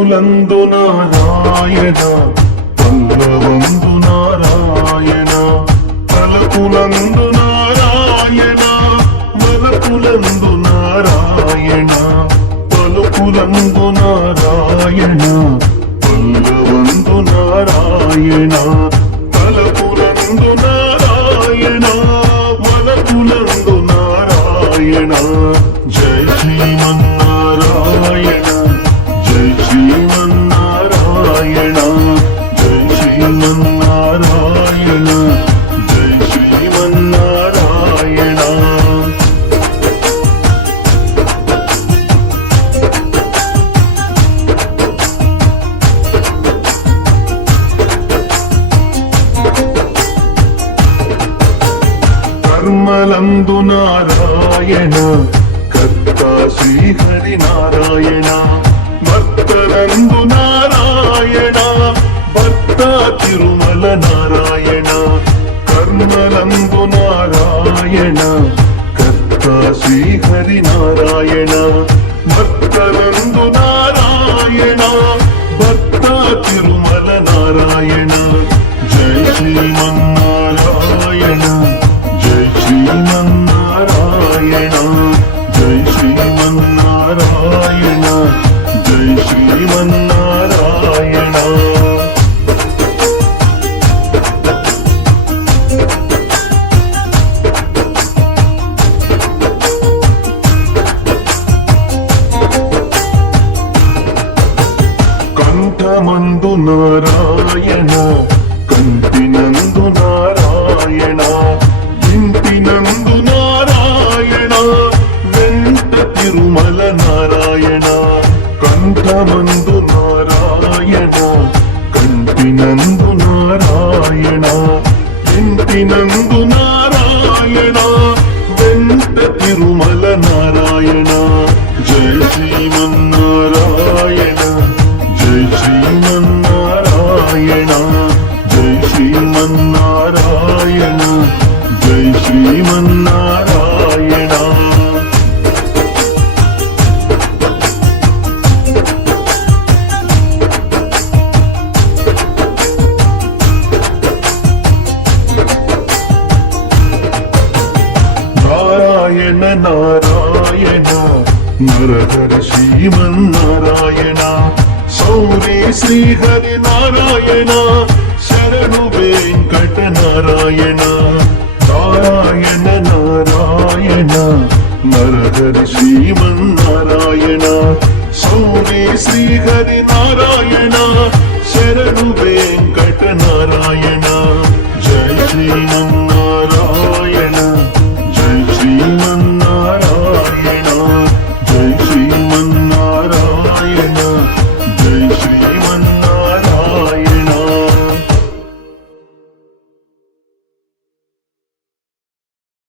పలుకులందు నారాయణ పల్లవందు నారాయణ పలుకులందు నారాయణ మలకులందు నారాయణ పలుకులందు నారాయణ పల్లవందు నారాయణ పలుకులందు నారాయణ మలకులందు నారాయణ జై శ్రీమన్నారాయణ జై శ్రీమన్నారాయణ జై శ్రీమన్నారాయణ జై శ్రీమన్నారాయణ కర్మలందు నారాయణ కర్త శ్రీహరి నారాయణ భక్తనందు నారాయణ భక్త తిరుమల నారాయణ కర్మలందు నారాయణ కర్త శ్రీహరి నారాయణ భక్తనందు నారాయణ భక్త తిరుమల నారాయణ జై శ్రీమన్నారాయణ జై శ్రీమన్నారాయణ జై శ్రీమన్నారాయణ జై శ్రీమన్నారాయణ కంఠమందు నారాయణ కంటినందు నారాయణ ఇంటినందు నారాయణ వెంట తిరుమల నారాయణ కంఠమందు నారాయణ కంటినందు నారాయణ ఇంటినందు నారాయణ వెంట తిరుమల నారాయణ జై శ్రీమన్నారాయణ జై శ్రీమన్నారాయణ జై శ్రీమన్నారాయణ జై శ్రీమన్నారాయణ నారాయణ నారాయణ నరహరి శ్రీమన్నారాయణ సౌరి శ్రీహరి నారాయణ శరణు వెంకట నారాయణ నారాయణ నారాయణ నరహరి శ్రీమన్నారాయణ సౌరి శ్రీహరి నారాయణ శరణు